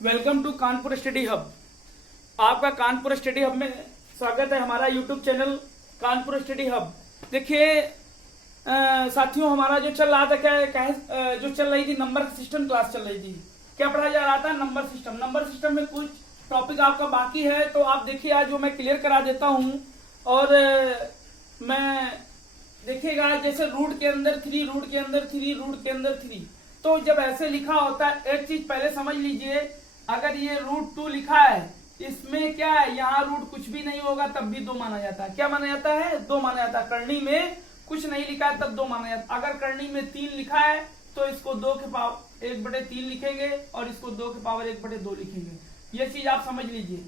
Welcome to Kanpur study hub. आपका Kanpur study hub में स्वागत है। हमारा YouTube channel Kanpur study hub. देखिए साथियों, हमारा जो चल रहा था जो चल रही थी नंबर सिस्टम क्लास चल रही थी। क्या पढ़ाया जा रहा था? Number system. नंबर सिस्टम में कुछ टॉपिक आपका बाकी है, तो आप देखिए आज जो मैं क्लियर करा देता हूँ। और मैं देखिएगा जैसे रूट के अंदर 3, रूट के अंदर 3, रूट के अंदर 3, तो जब ऐसे लिखा होता है, एक चीज पहले समझ लीजिए, अगर ये √2 लिखा है, इसमें क्या है, यहाँ रूट कुछ भी नहीं होगा तब भी 2 माना जाता है। क्या माना जाता है? 2 माना जाता है। करनी में कुछ नहीं लिखा है तब 2 माना जाता है। अगर करनी में 3 लिखा है तो इसको 2 के पावर 1/3 लिखेंगे और इसको 2 के पावर 1/2 लिखेंगे। ये चीज आप समझ लीजिए,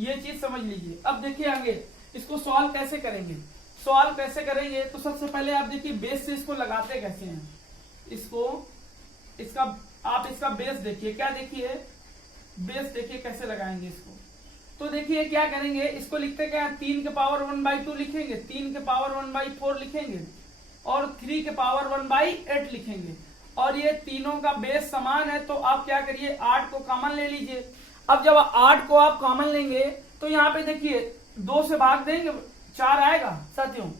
ये चीज समझ लीजिए। अब देखिए आगे इसको सॉल्व कैसे करेंगे। सॉल्व कैसे करेंगे तो सबसे पहले आप देखिए बेस से इसको लगाते कैसे हैं। इसका बेस देखिए, क्या देखिए, बेस देखिए कैसे लगाएंगे इसको। तो देखिए क्या करेंगे, इसको लिखते क्या है, 3 के पावर 1/2 लिखेंगे, 3 के पावर 1/4 लिखेंगे और 3 के पावर 1/8 लिखेंगे। और ये तीनों का बेस समान है, तो आप क्या करिए, 8 को कॉमन ले लीजिए। अब जब 8 को आप कॉमन लेंगे तो यहाँ पे देखिए 2 से भाग देंगे 4 आएगा साथियों।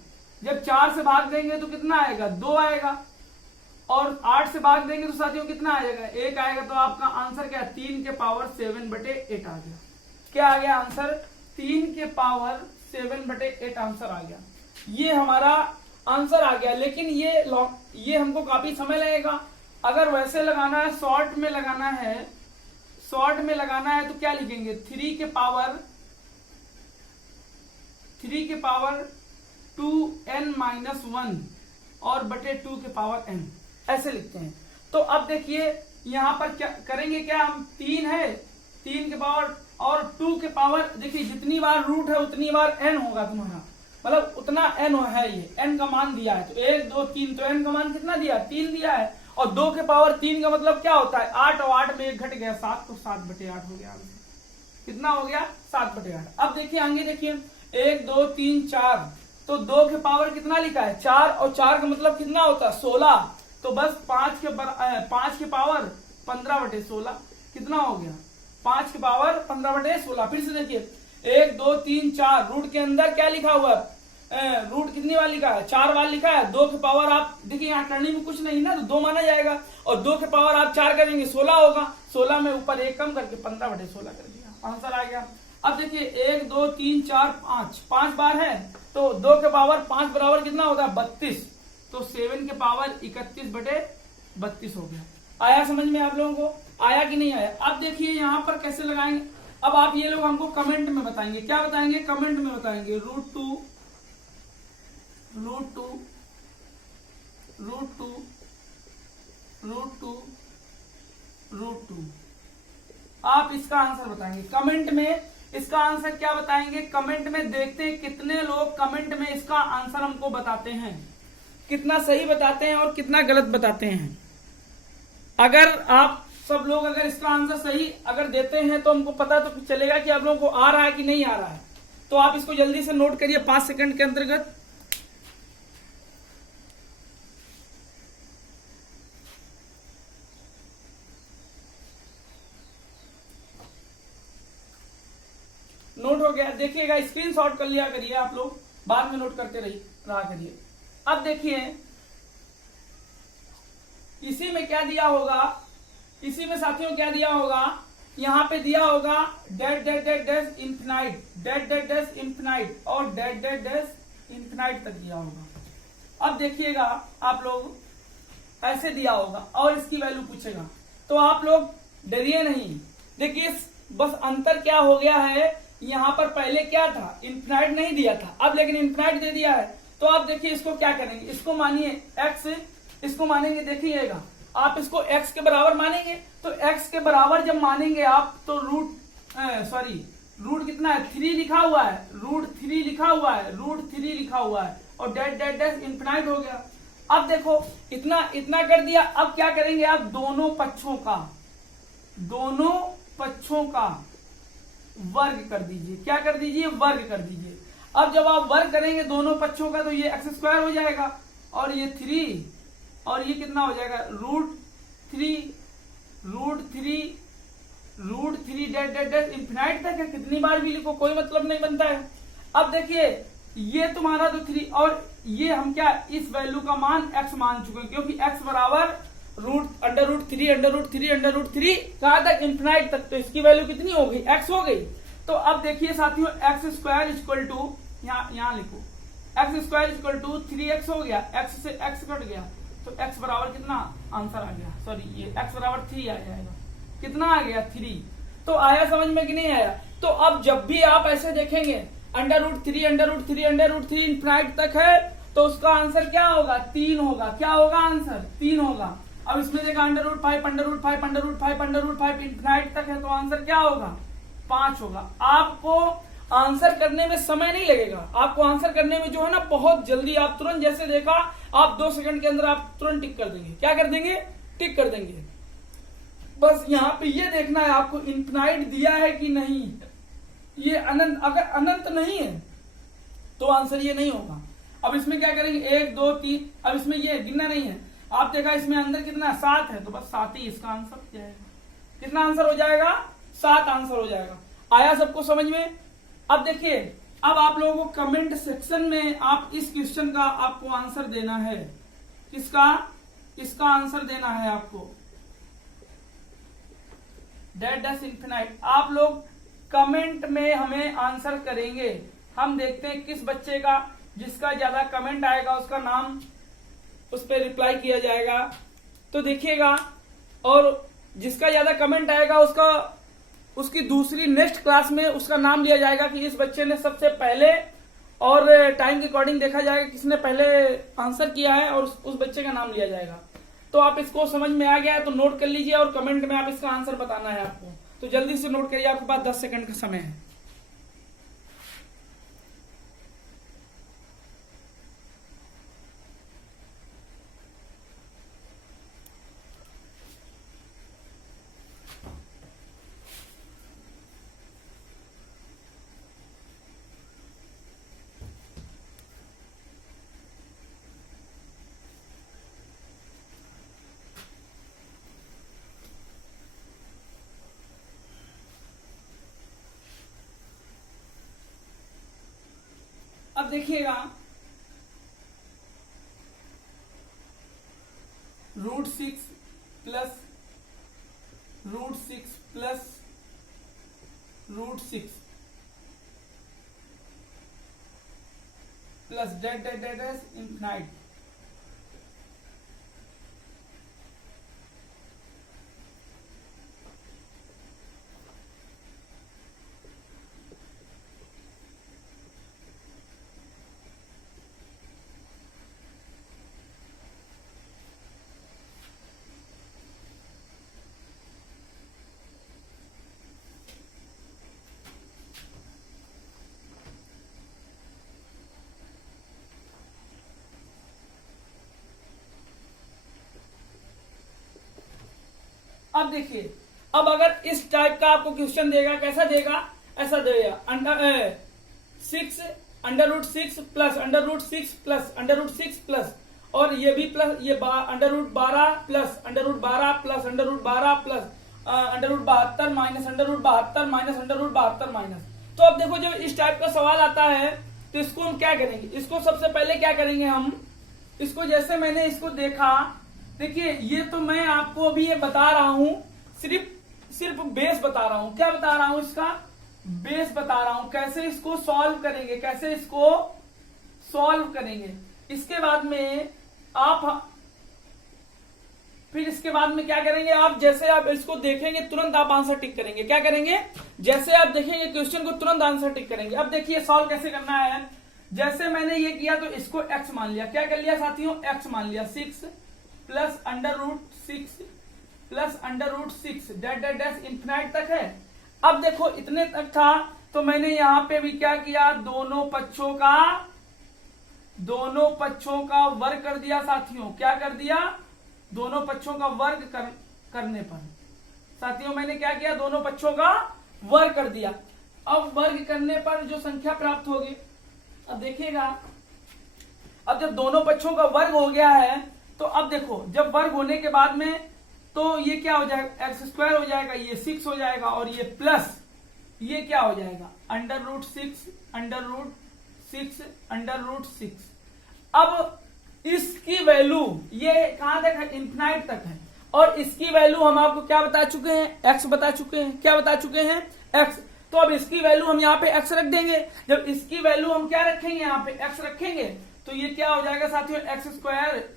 जब 4 से भाग देंगे तो कितना आएगा, 2 आएगा। और 8 से भाग देंगे तो साथियों कितना आएगा, 1 आएगा। तो आपका आंसर क्या है, 3 के पावर 7/8 आ गया। क्या आ गया आंसर? 3 के पावर 7/8 आंसर आ गया। ये हमारा आंसर आ गया। लेकिन ये हमको काफी समय लगेगा। अगर वैसे लगाना है, शॉर्ट में लगाना है, शॉर्ट में लगाना है तो क्या लिखेंगे, 3 के पावर 2n-1 और बटे 2 के पावर n, ऐसे लिखते हैं। तो अब देखिए यहां पर क्या करेंगे, क्या हम 3 है, 3 के पावर और 2 के पावर, देखिए जितनी बार रूट है उतनी बार n होगा तुम्हारा, मतलब उतना n है। ये n का मान दिया है, तो 1 2 3, तो n का मान कितना दिया, 3 दिया है। और 2 के पावर 3 का मतलब क्या होता है, 8, और 8 में 1 घट गया 7, तो 7/8 हो गया। कितना हो गया, 7/8। अब देखिए आगे देखिए 1 2 3 4, तो 2 के पावर कितना लिखा है, 4, और 4 का मतलब कितना होता है, 16। तो बस 5 के पावर 15/16 कितना हो गया, 5 के पावर 15/16। फिर से देखिए 1 2 3 4, रूट के अंदर क्या लिखा हुआ है, रूट कितनी बार लिखा है, 4 बार लिखा है। 2 के पावर आप देखिए यहाँ करने में कुछ नहीं ना, तो 2 माना जाएगा। और 2 के पावर आप 4 करेंगे 16 होगा, 16 में ऊपर 1 कम करके 15/16 कर दिया, आंसर आ गया। अब देखिए 1 2 3 4 5 बार है, तो 2 के पावर 5 बराबर कितना होता है, 32। तो 7 के पावर 31/32 हो गया। आया समझ में आप लोगों को, आया कि नहीं आया? अब देखिए यहाँ पर कैसे लगाएंगे। अब आप ये लोग हमको कमेंट में बताएंगे, क्या बताएंगे, कमेंट में बताएंगे √2 आप इसका आंसर बताएंगे कमेंट में। इसका आंसर क्या बताएंगे कमेंट में, देखते हैं कितने लोग कमेंट में इसका आंसर हमको बताते हैं, कितना सही बताते हैं और कितना गलत बताते हैं। अगर आप सब लोग अगर इसका आंसर सही अगर देते हैं तो हमको पता तो चलेगा कि आप लोगों को आ रहा है कि नहीं आ रहा है। तो आप इसको जल्दी से नोट करिए 5 सेकंड के अंतर्गत। नोट हो गया, देखिएगा स्क्रीनशॉट कर लिया करिए आप लोग, बाद में नोट करते रहा करिए। अब देखिए इसी में क्या दिया होगा, इसी में साथियों क्या दिया होगा, यहां पे दिया होगा डैश इंफिनाइट और डैश इंफिनाइट तक दिया होगा। अब देखिएगा आप लोग ऐसे दिया होगा और इसकी वैल्यू पूछेगा, तो आप लोग डरिए नहीं। देखिए बस अंतर क्या हो गया है, यहाँ पर पहले क्या था, इन्फिनाइट नहीं दिया था, अब लेकिन इन्फिनाइट दे दिया है। तो आप देखिए इसको क्या करेंगे, इसको मानिए x, इसको मानेंगे, देखिएगा आप इसको x के बराबर मानेंगे। तो x के बराबर जब मानेंगे आप, तो रूट कितना है, 3 लिखा हुआ है, √3 लिखा हुआ है, √3 लिखा हुआ है, और डैश इन्फिनाइट हो गया। अब देखो इतना कर दिया। अब क्या करेंगे आप, दोनों पक्षों का वर्ग कर दीजिए। क्या कर दीजिए, वर्ग कर दीजिए। अब जब आप वर्ग करेंगे दोनों पक्षों का, तो ये x² हो जाएगा और ये 3 और ये कितना हो जाएगा, √3 √3 डैश डैश डैश इंफिनाइट तक है, कितनी बार भी लिखो कोई मतलब नहीं बनता है। अब देखिए ये तुम्हारा तो 3 और ये हम क्या इस वैल्यू का मान x मान चुके हैं, क्योंकि x बराबर √3 √3 कहाँ तक, इंफिनाइट तक। तो इसकी वैल्यू कितनी हो गई, x हो गई। तो अब देखिए साथियों x² इक्वल टू यहाँ लिखो x² इक्वल टू 3x हो गया, x से x कट गया तो x बराबर कितना आंसर आ गया, सॉरी ये x बराबर 3 आ जाएगा, कितना आ गया 3। तो आया समझ में कि नहीं आया। तो अब जब भी आप ऐसे देखेंगे √3 इंफिनाइट तक है तो उसका आंसर क्या होगा, 3 होगा। क्या होगा आंसर, 3 होगा। अब इसमें देखा √5 इंफिनाइट तक है तो आंसर क्या होगा, 5 होगा। आपको आंसर करने में समय नहीं लगेगा, आपको आंसर करने में जो है ना बहुत जल्दी, आप तुरंत जैसे देखा आप 2 सेकंड के अंदर आप तुरंत टिक कर देंगे। क्या कर देंगे, टिक कर देंगे। बस यहाँ पे ये देखना है आपको इंफिनाइट दिया है कि नहीं, ये अनंत, अगर अनंत नहीं है तो आंसर ये नहीं होगा। अब इसमें क्या करेंगे 1 2 3, अब इसमें ये गिनना नहीं है, आप देखा इसमें अंदर कितना 7 है तो बस 7 ही इसका आंसर हो जाएगा। कितना आंसर हो जाएगा, 7 आंसर हो जाएगा। आया सबको समझ में। अब देखिए अब आप लोगों को कमेंट सेक्शन में आप इस क्वेश्चन का आपको आंसर देना है, किसका, इसका आंसर देना है आपको, डैश डैश इंफिनाइट। आप लोग कमेंट में हमें आंसर करेंगे, हम देखते हैं किस बच्चे का जिसका ज्यादा कमेंट आएगा उसका नाम उस पर रिप्लाई किया जाएगा। तो देखिएगा, और जिसका ज्यादा कमेंट आएगा उसकी दूसरी नेक्स्ट क्लास में उसका नाम लिया जाएगा कि इस बच्चे ने सबसे पहले, और टाइम के अकॉर्डिंग देखा जाएगा किसने पहले आंसर किया है और उस बच्चे का नाम लिया जाएगा। तो आप इसको समझ में आ गया है तो नोट कर लीजिए और कमेंट में आप इसका आंसर बताना है आपको। तो जल्दी से नोट करिए, आपके पास 10 सेकंड का समय है। अब देखिएगा √6 plus √6 plus √6 plus dash dash dash dash infinite. अब देखिए, अब अगर इस टाइप का आपको क्वेश्चन देगा, कैसा देगा, ऐसा देगा √6 प्लस √6 प्लस √6 प्लस, और ये भी प्लस, ये √12 plus √12 plus √12 plus √72 minus √72 minus √72 minus. तो अब देखो जब इस टाइप का सवाल आता है तो इसको हम क्या करेंगे, इसको सबसे पहले क्या करेंगे हम, इसको जैसे मैंने इसको देखा, देखिए ये तो मैं आपको अभी ये बता रहा हूं, सिर्फ बेस बता रहा हूं। क्या बता रहा हूं, इसका बेस बता रहा हूं, कैसे इसको सॉल्व करेंगे, कैसे इसको सॉल्व करेंगे। इसके बाद में आप फिर इसके बाद में क्या करेंगे, आप जैसे आप इसको देखेंगे तुरंत आप आंसर टिक करेंगे। क्या करेंगे, जैसे आप देखेंगे क्वेश्चन को तुरंत आंसर टिक करेंगे। अब देखिए सॉल्व कैसे करना है, जैसे मैंने ये किया तो इसको x मान लिया, क्या कर लिया साथियों, x मान लिया, 6 plus √6 plus √6 dash dash dash infinite तक है। अब देखो इतने तक था तो मैंने यहां पे भी क्या किया, दोनों पक्षों का वर्ग कर दिया साथियों। क्या कर दिया, दोनों पक्षों का वर्ग करने पर साथियों मैंने क्या किया, दोनों पक्षों का वर्ग कर दिया। अब वर्ग करने पर जो संख्या प्राप्त होगी, अब देखिएगा, अब जब दोनों पक्षों का वर्ग हो गया है तो अब देखो जब वर्ग होने के बाद में तो ये क्या हो जाएगा, एक्स स्क्वायर हो जाएगा, ये 6 हो जाएगा, और ये प्लस ये क्या हो जाएगा, under root 6 under root 6 under root 6। अब इसकी वैल्यू ये कहां तक है, इंफिनाइट तक है, और इसकी वैल्यू हम आपको क्या बता चुके हैं, एक्स बता चुके हैं, क्या बता चुके हैं, एक्स। तो अब इसकी वैल्यू हम यहाँ पे एक्स रख देंगे। जब इसकी वैल्यू हम क्या रखेंगे, यहाँ पे एक्स रखेंगे, तो ये क्या हो जाएगा साथियों, एक्स स्क्वायर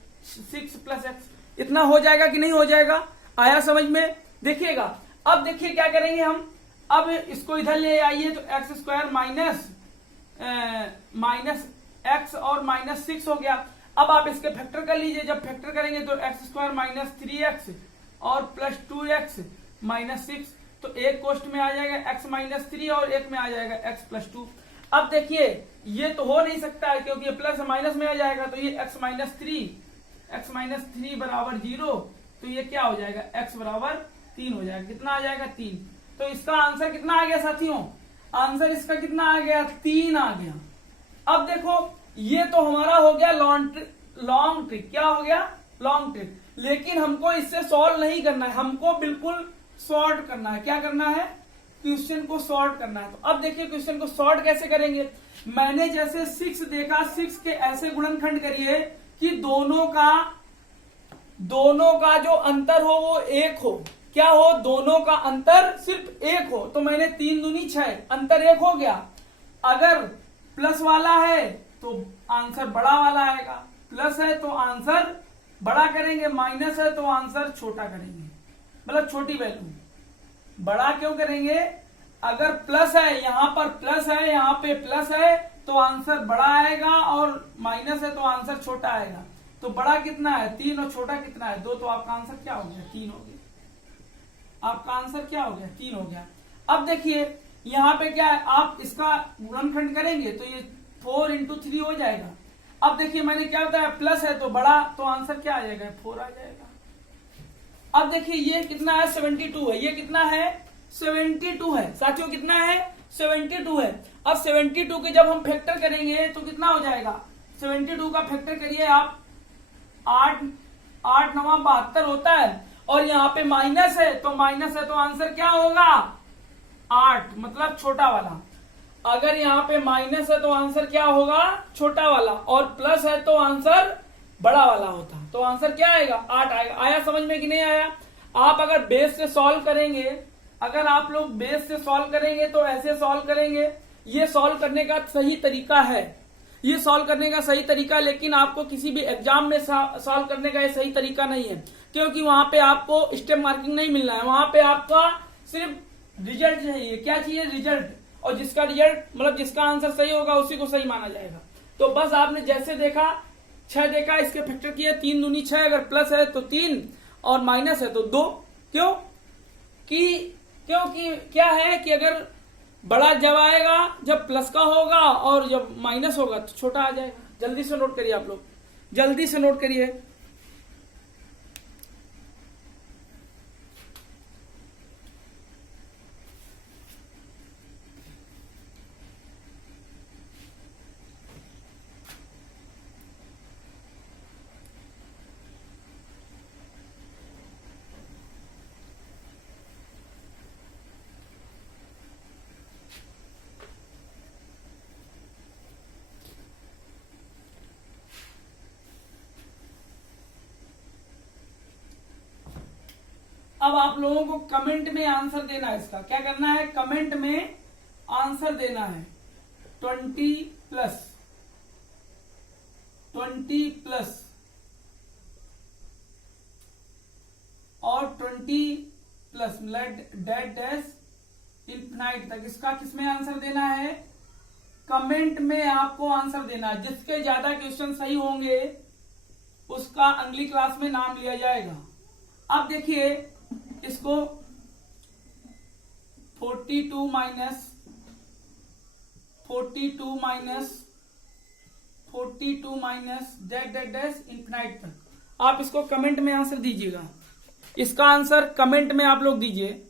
6 प्लस एक्स। इतना हो जाएगा कि नहीं हो जाएगा, आया समझ में। देखिएगा अब देखिए क्या करेंगे हम, अब इसको इधर ले आइए, तो एक्स स्क्वायर माइनस एक्स और -6 हो गया। अब आप इसके फैक्टर कर लीजिए, जब फैक्टर करेंगे तो एक्स स्क्वायर -3x और प्लस 2x -6, तो एक कोष्ट में आ जाएगा x -3 और एक में आ जाएगा x + 2। अब देखिए ये तो हो नहीं सकता है क्योंकि ये प्लस माइनस में आ जाएगा, तो ये x -3 बराबर 0, तो ये क्या हो जाएगा, x बराबर 3 हो जाएगा। कितना आ जाएगा, 3। तो इसका आंसर कितना आ गया साथियों, आंसर इसका कितना आ गया, 3 आ गया। अब देखो ये तो हमारा हो गया लॉन्ग ट्रिक, क्या हो गया, लॉन्ग ट्रिक। लेकिन हमको इससे सॉल्व नहीं करना है, हमको बिल्कुल सॉर्ट करना है। क्या करना है, क्वेश्चन को सॉर्ट करना है। तो अब देखिए क्वेश्चन को सॉर्ट कैसे करेंगे। मैंने जैसे 6 देखा, 6 के ऐसे गुणनखंड करिए कि दोनों का जो अंतर हो वो 1 हो। क्या हो, दोनों का अंतर सिर्फ 1 हो। तो मैंने 3 दूनी 6, अंतर 1 हो गया। अगर प्लस वाला है तो आंसर बड़ा वाला आएगा, प्लस है तो आंसर बड़ा करेंगे, माइनस है तो आंसर छोटा करेंगे, मतलब छोटी वैल्यू। बड़ा क्यों करेंगे, अगर प्लस है, यहां पर प्लस है, यहां पे प्लस है, तो आंसर बड़ा आएगा, और माइनस है तो आंसर छोटा आएगा। तो बड़ा कितना है, 3, और छोटा कितना है, 2। तो आपका आंसर क्या हो गया, 3 हो गया। आपका आंसर क्या हो गया, 3 हो गया। अब देखिए यहाँ पे क्या है, आप इसका गुणनखंड करेंगे तो ये 4 × 3 हो जाएगा। अब देखिए मैंने क्या बताया, प्लस है तो बड़ा, तो आंसर क्या आ जाएगा, 4 आ जाएगा। अब देखिए ये कितना है, 72 है। ये कितना है, 72 है साथियों, कितना है, 72 है। अब 72 के जब हम फैक्टर करेंगे तो कितना हो जाएगा, 72 का फैक्टर करिए आप, 8 9 72 होता है, और यहाँ पे माइनस है तो आंसर क्या होगा, 8, मतलब छोटा वाला। अगर यहाँ पे माइनस है तो आंसर क्या होगा, छोटा वाला, और प्लस है तो आंसर बड़ा वाला होता। तो आंसर क्या आएगा, 8 आएगा। आया समझ में कि नहीं आया। आप अगर बेस से सॉल्व करेंगे, अगर आप लोग बेस से सॉल्व करेंगे तो ऐसे सॉल्व करेंगे। ये सॉल्व करने का सही तरीका है, ये सॉल्व करने का सही तरीका, लेकिन आपको किसी भी एग्जाम में सॉल्व करने का ये सही तरीका नहीं है, क्योंकि वहां पे आपको स्टेप मार्किंग नहीं मिलना है। वहां पे आपका सिर्फ रिजल्ट चाहिए। क्या चाहिए, रिजल्ट। और जिसका रिजल्ट मतलब जिसका आंसर सही होगा उसी को सही माना जाएगा। तो बस आपने जैसे देखा, 6 देखा, इसके फैक्टर किया, 3 दूनी 6, अगर प्लस है तो 3 और माइनस है तो 2। क्योंकि क्या है कि अगर बड़ा जब आएगा, जब प्लस का होगा, और जब माइनस होगा तो छोटा आ जाएगा। जल्दी से नोट करिए आप लोग, जल्दी से नोट करिए। अब आप लोगों को कमेंट में आंसर देना है। इसका क्या करना है, कमेंट में आंसर देना है। 20 प्लस और 20 प्लस डेड डैश इनफिनाइट तक, इसका किसमें आंसर देना है, कमेंट में आपको आंसर देना है। जिसके ज्यादा क्वेश्चन सही होंगे उसका अगली क्लास में नाम लिया जाएगा। अब देखिए इसको 42 माइनस डेड डैश इनफिनाइट तक, आप इसको कमेंट में आंसर दीजिएगा। इसका आंसर कमेंट में आप लोग दीजिए।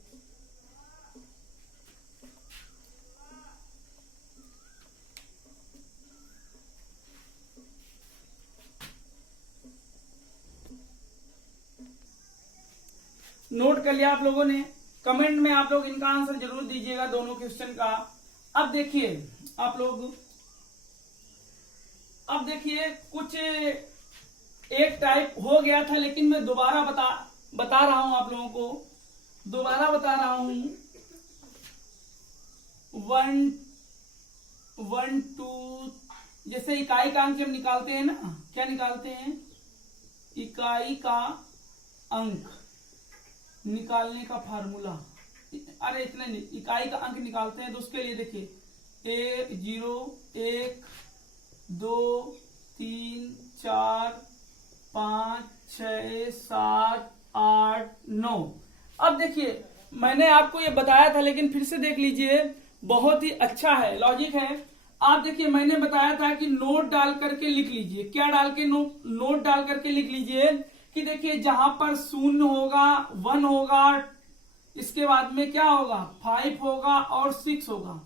नोट कर लिया आप लोगों ने। कमेंट में आप लोग इनका आंसर जरूर दीजिएगा दोनों क्वेश्चन का। अब देखिए आप लोग, अब देखिए कुछ एक टाइप हो गया था, लेकिन मैं दोबारा बता रहा हूं आप लोगों को, दोबारा बता रहा हूं। 1 2 जैसे इकाई का अंक हम निकालते हैं ना, क्या निकालते हैं, इकाई का अंक निकालने का फार्मूला, अरे इतना नहीं, इकाई का अंक निकालते हैं तो उसके लिए देखिए 1 0 1 2 3 4 5 6 7 8 9। अब देखिए मैंने आपको ये बताया था, लेकिन फिर से देख लीजिए, बहुत ही अच्छा है, लॉजिक है। आप देखिए मैंने बताया था कि नोट डाल करके लिख लीजिए। क्या डाल के नोट डाल करके लिख लीजिए कि देखिए जहां पर 0 होगा, 1 होगा, इसके बाद में क्या होगा, 5 होगा और 6 होगा,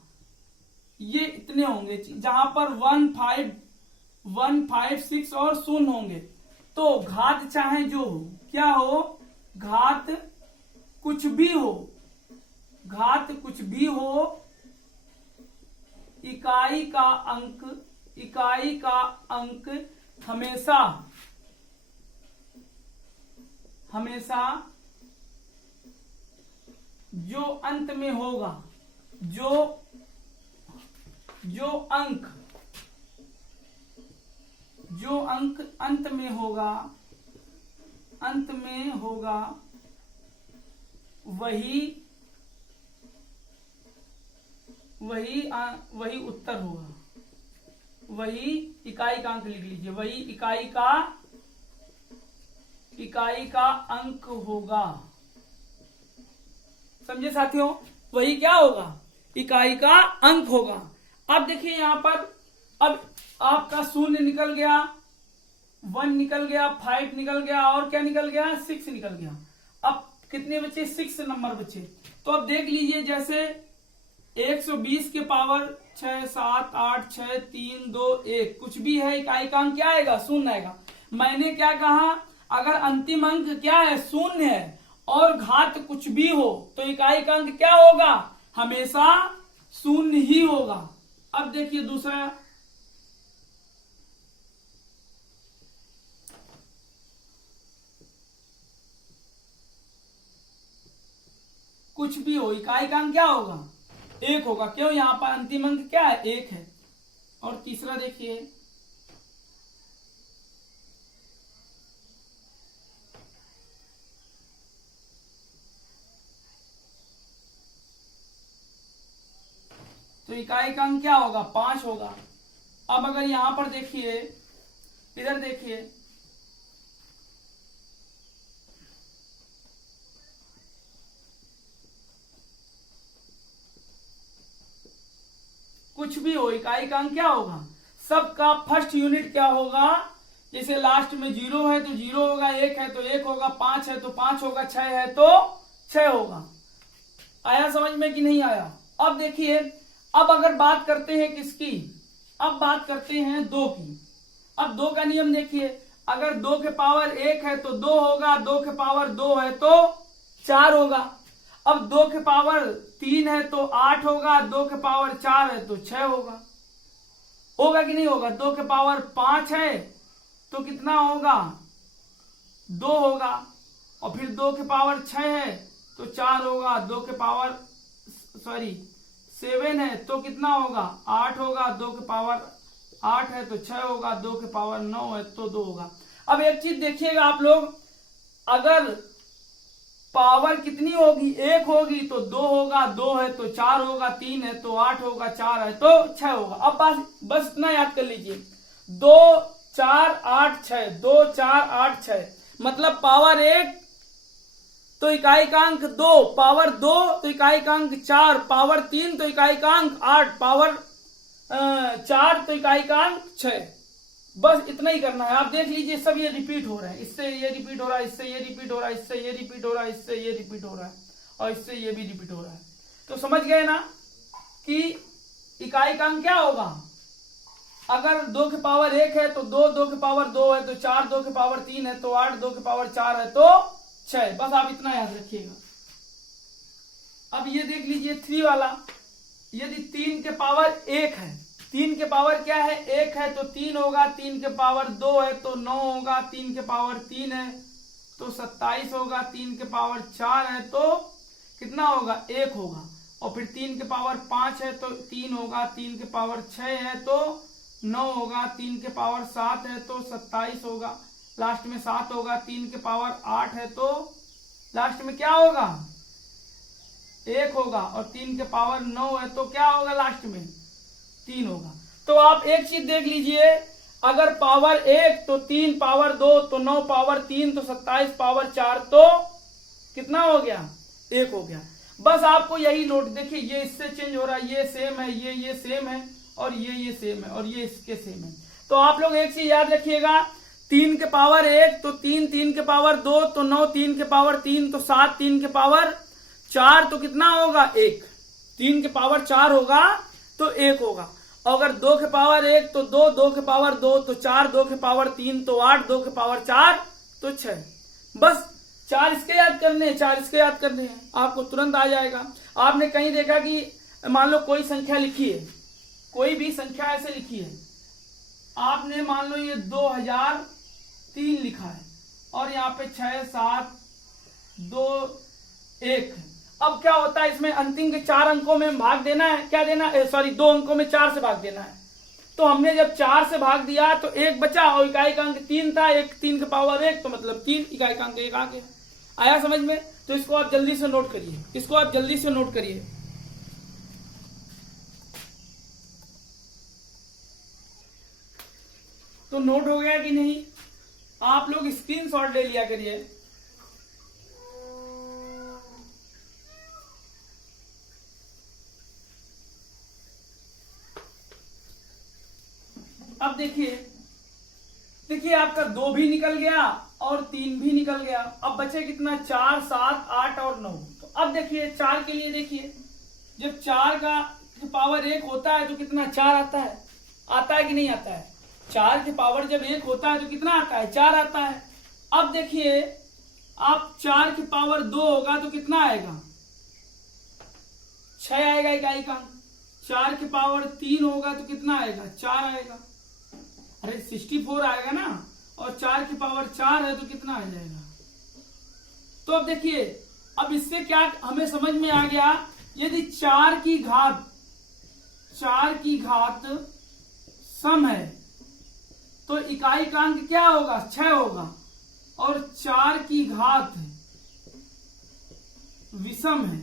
ये इतने होंगे। जहां पर 1 5 6 और 0 होंगे, तो घात चाहे जो हो, क्या हो, घात कुछ भी हो, घात कुछ भी हो, इकाई का अंक हमेशा जो अंत में होगा, जो अंक अंत में होगा वही उत्तर होगा, वही इकाई का अंक लिख लीजिए, वही इकाई का अंक होगा। समझे साथियों, वही क्या होगा, इकाई का अंक होगा। अब देखिए यहां पर, अब आपका 0 निकल गया, 1 निकल गया, 5 निकल गया, और क्या निकल गया, 6 निकल गया। अब कितने बचे, 6 नंबर बचे। तो अब देख लीजिए, जैसे 120 के पावर 6 7 8 6 3 2 1 कुछ भी है, इकाई का अंक क्या आएगा, 0 आएगा। मैंने क्या कहा, अगर अंतिम अंक क्या है, 0 है, और घात कुछ भी हो, तो इकाई का अंक क्या होगा, हमेशा 0 ही होगा। अब देखिए दूसरा, कुछ भी हो, इकाई का अंक क्या होगा, 1 होगा। क्यों, यहां पर अंतिम अंक क्या है, 1 है। और तीसरा देखिए, तो इकाई का अंक क्या होगा, 5 होगा। अब अगर यहां पर देखिए, इधर देखिए, कुछ भी हो, इकाई का अंक क्या होगा, सबका फर्स्ट यूनिट क्या होगा, जैसे लास्ट में 0 है तो 0 होगा, 1 है तो 1 होगा, 5 है तो 5 होगा, 6 है तो 6 होगा। आया समझ में कि नहीं आया। अब देखिए, अब अगर बात करते हैं किसकी, अब बात करते हैं 2 की। अब 2 का नियम देखिए, अगर 2 के पावर 1 है तो 2 होगा, 2 के पावर 2 है तो 4 होगा। अब 2 के पावर 3 है तो 8 होगा, 2 के पावर 4 है तो 6 होगा। होगा कि नहीं होगा, 2 के पावर 5 है तो कितना होगा, 2 होगा। और फिर 2 के पावर 6 है तो 4 होगा, 2 के पावर 7 है तो कितना होगा, 8 होगा, 2 के पावर 8 है तो 6 होगा, 2 के पावर 9 है तो 2 होगा। अब एक चीज देखिएगा आप लोग, अगर पावर कितनी होगी, 1 होगी तो 2 होगा, 2 है तो 4 होगा, 3 है तो 8 होगा, 4 है तो 6 होगा। अब बस इतना याद कर लीजिए, 2 4 8 6, 2 4 8 6, मतलब पावर 1 तो इकाई का अंक 2, पावर 2 तो इकाई का अंक 4, पावर 3 तो इकाई का अंक 8, पावर 4 तो इकाई का अंक 6। बस इतना ही करना है। आप देख लीजिए, सब ये रिपीट हो रहा है, इससे ये रिपीट हो रहा है, इससे ये रिपीट हो रहा है, इससे ये रिपीट हो रहा है, इससे ये रिपीट हो रहा है, और इससे ये भी रिपीट हो रहा है। तो समझ गए ना कि इकाई का अंक क्या होगा, अगर 2 के पावर 1 है तो 2, 2 के पावर 2 है तो 4, 2 के पावर 3 है तो 8, 2 के पावर 4 है तो 6, बस आप इतना याद रखिएगा। अब ये देख लीजिए 3 वाला, यदि 3 के पावर 1 है, 3 के पावर क्या है 1 है तो 3 होगा, 3 के पावर 2 है तो 9 होगा, 3 के पावर 3 है तो 27 होगा, 3 के पावर 4 है तो कितना होगा 1 होगा, और फिर 3 के पावर 5 है तो 3 होगा, 3 के पावर 6 है तो 9 होगा, 3 के पावर 7 है तो 27 होगा, लास्ट में 7 होगा, 3 के पावर 8 है तो लास्ट में क्या होगा 1 होगा, और 3 के पावर 9 है तो क्या होगा लास्ट में 3 होगा। तो आप एक चीज देख लीजिए, अगर पावर 1 तो 3 पावर 2 तो 9 पावर 3 तो 27 पावर 4 तो कितना हो गया 1 हो गया। बस आपको यही नोट, देखिए ये इससे चेंज हो रहा है, ये सेम है, ये सेम है, और ये सेम है, और ये इसके सेम है। तो आप लोग एक चीज याद रखिएगा, 3 के पावर 1 तो 3, 3 के पावर 2 तो 9, 3 के पावर 3 तो 7, 3 के पावर 4 तो कितना होगा 1, 3 के पावर 4 होगा तो 1 होगा। अगर 2 के पावर 1 तो 2, 2 के पावर 2 तो 4, 2 के पावर 3 तो 8, 2 के पावर 4 तो 6। बस 4 इसके याद करने हैं, 4 इसके याद करने हैं, आपको तुरंत आ जाएगा। आपने कहीं देखा कि मान लो कोई संख्या लिखी है, कोई भी संख्या ऐसे लिखी है, आपने मान लो ये 2003 लिखा है और यहाँ पे 6, 7, 2, 1। अब क्या होता है, इसमें अंतिम के 4 अंकों में भाग देना है, क्या देना है, सॉरी 2 अंकों में 4 से भाग देना है। तो हमने जब 4 से भाग दिया तो 1 बचा, और इकाई का अंक 3 था, 1 3 के पावर 1 तो मतलब 3, इकाई का अंक 1 आ गया। आया समझ में? तो इसको आप जल्दी से नोट करिए, इसको आप जल्दी से नोट करिए। तो नोट हो गया कि नहीं? आप लोग स्क्रीनशॉट ले लिया करिए। अब देखिए आपका 2 भी निकल गया और 3 भी निकल गया। अब बचे कितना, 4, 7, 8 और 9। तो अब देखिए 4 के लिए, देखिए जब 4 का पावर 1 होता है तो कितना 4 आता है, आता है कि नहीं आता है? 4 के पावर जब 1 होता है तो कितना आता है 4 आता है। अब देखिए आप 4 की पावर 2 होगा तो कितना आएगा 6 आएगा इकाई का। 4 की पावर 3 होगा तो कितना आएगा 4 आएगा, अरे 64 आएगा ना। और 4 की पावर 4 है तो कितना आ जाएगा। तो अब देखिए, अब इससे क्या हमें समझ में आ गया, यदि 4 की घात सम है तो इकाई का अंक क्या होगा 6 होगा, और 4 की घात विषम है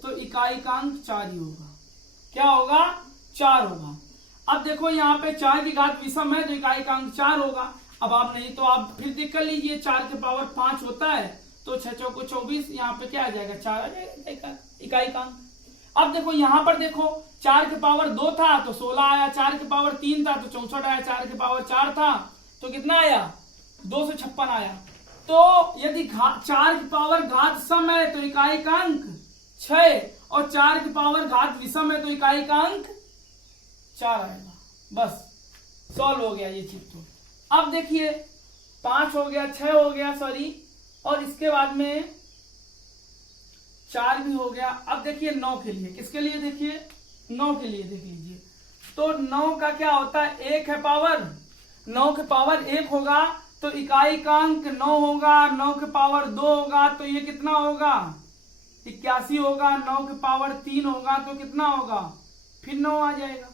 तो इकाई का अंक 4 ही होगा। क्या होगा 4 होगा। अब देखो यहाँ पे 4 की घात विषम है तो इकाई का अंक 4 होगा। अब आप नहीं तो आप फिर देख कर लीजिए, 4 के पावर 5 होता है तो 6 चौको 24, यहाँ पे क्या आ जाएगा 4 आ जाएगा इकाई का अंक। अब देखो यहाँ पर देखो 4 के पावर 2 था तो 16 आया, 4 के पावर 3 था तो 64 आया, 4 के पावर 4 था तो कितना आया 256 आया। तो यदि 4 की पावर घात सम है तो इकाई का अंक 6, और 4 की पावर घात विषम है तो इकाई का अंक 4 आएगा। बस सॉल्व हो गया ये चीज। तो अब देखिए 5 हो गया, 6 हो गया सॉरी, और इसके बाद में 4 भी हो गया। अब देखिए 9 के लिए, किसके लिए, देखिए 9 के लिए देख लीजिए। तो 9 का क्या होता है 1 है पावर, 9 के पावर 1 होगा तो इकाई का अंक 9 होगा, 9 के पावर 2 होगा तो ये कितना होगा 81 होगा, 9 के पावर 3 होगा तो कितना होगा फिर 9 आ जाएगा,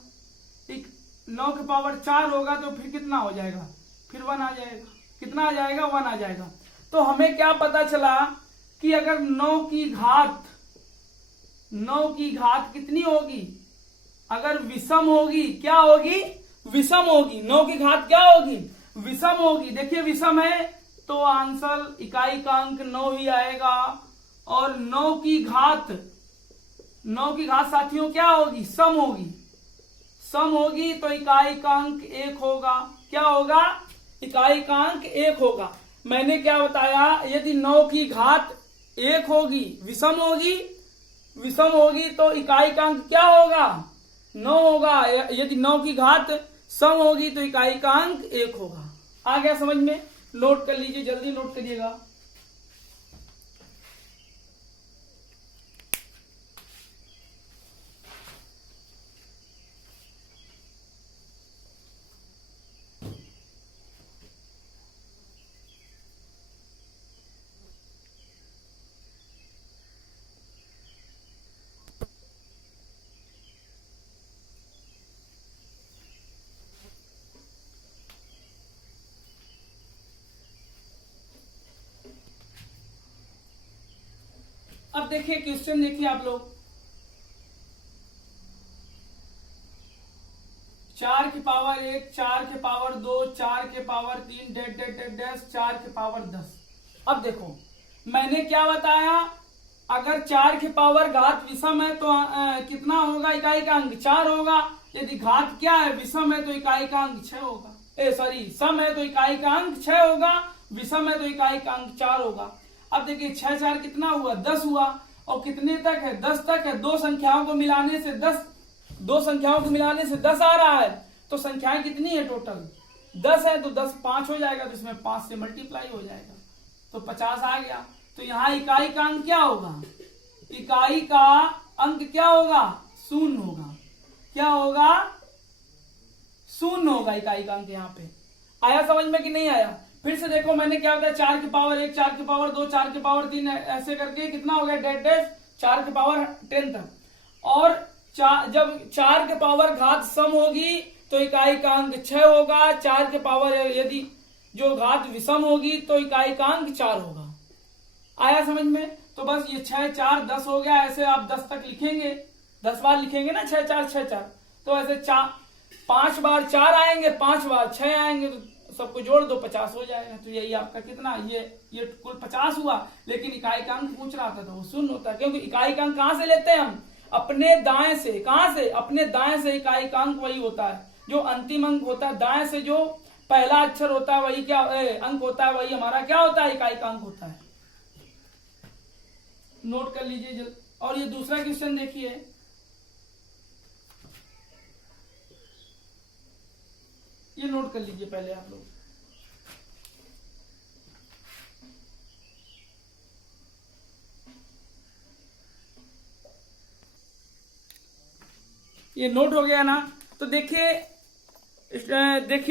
9 के पावर 4 होगा तो फिर कितना हो जाएगा फिर 1 आ जाएगा। कितना आ जाएगा 1 आ जाएगा। तो हमें क्या पता चला कि अगर 9 की घात कितनी होगी, अगर विषम होगी, क्या होगी विषम होगी। 9 की घात क्या होगी विषम होगी। देखिए विषम है तो आंसर इकाई का अंक 9 ही आएगा, और 9 की घात साथियों क्या होगी सम होगी, सम होगी तो इकाई का अंक 1 होगा। क्या होगा इकाई का अंक 1 होगा। मैंने क्या बताया, यदि 9 की घात 1 होगी, विषम होगी तो इकाई का अंक क्या होगा 9 होगा। यदि 9 की घात सम होगी तो इकाई का अंक 1 होगा। आ गया समझ में? नोट कर लीजिए, जल्दी नोट करिएगा। अब देखिए क्वेश्चन, देखिए आप लोग 4 की पावर 1, 4 की पावर 2, 4 की पावर 3, डेट डेट डेट डैश 4 की पावर 10। अब देखो मैंने क्या बताया, अगर 4 की पावर घात विषम है तो कितना होगा, इकाई का अंक 4 होगा। यदि घात क्या है, विषम है, तो इकाई का अंक 6 होगा। सम है तो इकाई का अंक 6 होगा, विषम है तो इकाई का अंक 4 होगा। अब देखिए 6 4 कितना हुआ, 10 हुआ। और कितने तक है, 10 तक है। दो संख्याओं को मिलाने से 10 आ रहा है। तो संख्याएं कितनी है टोटल, 10 है। तो 10 5 हो जाएगा, तो इसमें 5 से मल्टीप्लाई हो जाएगा, तो 50 आ गया। तो यहाँ इकाई का अंक क्या होगा, इकाई का अंक क्या होगा, 0 होगा। क्या होगा, 0 होगा इकाई का अंक। यहाँ पे आया समझ में कि नहीं आया? फिर से देखो मैंने क्या बताया, 4 की पावर 1, 4 की पावर 2, 4 की पावर 3, ऐसे करके कितना हो गया, डेट डेट 4 की पावर 10 तक। और जब 4 के पावर घात सम होगी तो इकाई का अंक 6 होगा। 4 के पावर यदि जो घात विषम होगी तो इकाई का अंक 4 होगा। आया समझ में? तो बस ये 6 4 10 हो गया। ऐसे आप 10 तक लिखेंगे, 10 बार लिखेंगे ना, 6 4 6 4। तो ऐसे 5 बार 4 आएंगे, 5 बार 6 आएंगे, तो सबको जोड़ दो 50 हो जाएगा। तो यही आपका कितना, ये कुल 50 हुआ। लेकिन इकाई का अंक पूछ रहा था तो वो 0 होता है, क्योंकि इकाई का अंक कहां से लेते हैं हम, अपने दाएं से। कहां से, अपने दाएं से इकाई का अंक वही होता है जो अंतिम अंक होता है। दाएं से जो पहला अक्षर होता है वही क्या अंक होता है, वही हमारा क्या होता है, इकाई का अंक होता है। नोट कर लीजिए। और ये दूसरा क्वेश्चन देखिए, ये नोट कर लीजिए पहले आप लोग। ये नोट हो गया ना? तो देखिए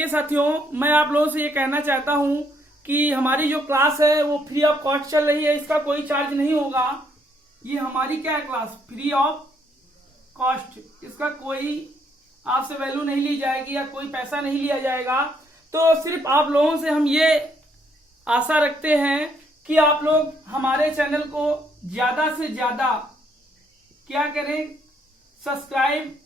साथियों, मैं आप लोगों से ये कहना चाहता हूं कि हमारी जो क्लास है वो फ्री ऑफ कॉस्ट चल रही है, इसका कोई चार्ज नहीं होगा। ये हमारी क्या है, क्लास फ्री ऑफ कॉस्ट, इसका कोई आपसे वैल्यू नहीं ली जाएगी या कोई पैसा नहीं लिया जाएगा। तो सिर्फ आप लोगों से हम ये आशा रखते हैं कि आप लोग हमारे चैनल को ज्यादा से ज्यादा क्या करें, सब्सक्राइब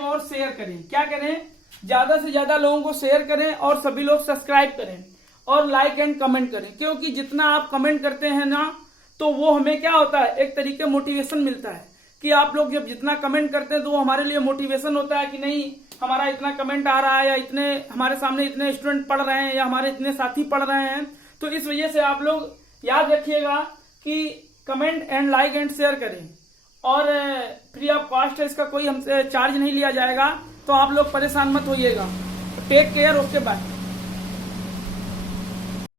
और शेयर करें। क्या करें, ज्यादा से ज्यादा लोगों को शेयर करें और सभी लोग सब्सक्राइब करें और लाइक एंड कमेंट करें। क्योंकि जितना आप कमेंट करते हैं ना, तो वो हमें क्या होता है, एक तरीके मोटिवेशन मिलता है कि आप लोग जब जितना कमेंट करते हैं तो वो हमारे लिए मोटिवेशन होता है कि नहीं, हमारा इतना कमेंट आ रहा है, या इतने हमारे सामने इतने स्टूडेंट पढ़ रहे हैं, या हमारे इतने साथी पढ़ रहे हैं। तो इस वजह से आप लोग याद रखिएगा कि comment and like and share करें। और फ्री ऑफ कॉस्ट है, इसका कोई हमसे चार्ज नहीं लिया जाएगा। तो आप लोग परेशान मत होइएगा। Take care, okay bye.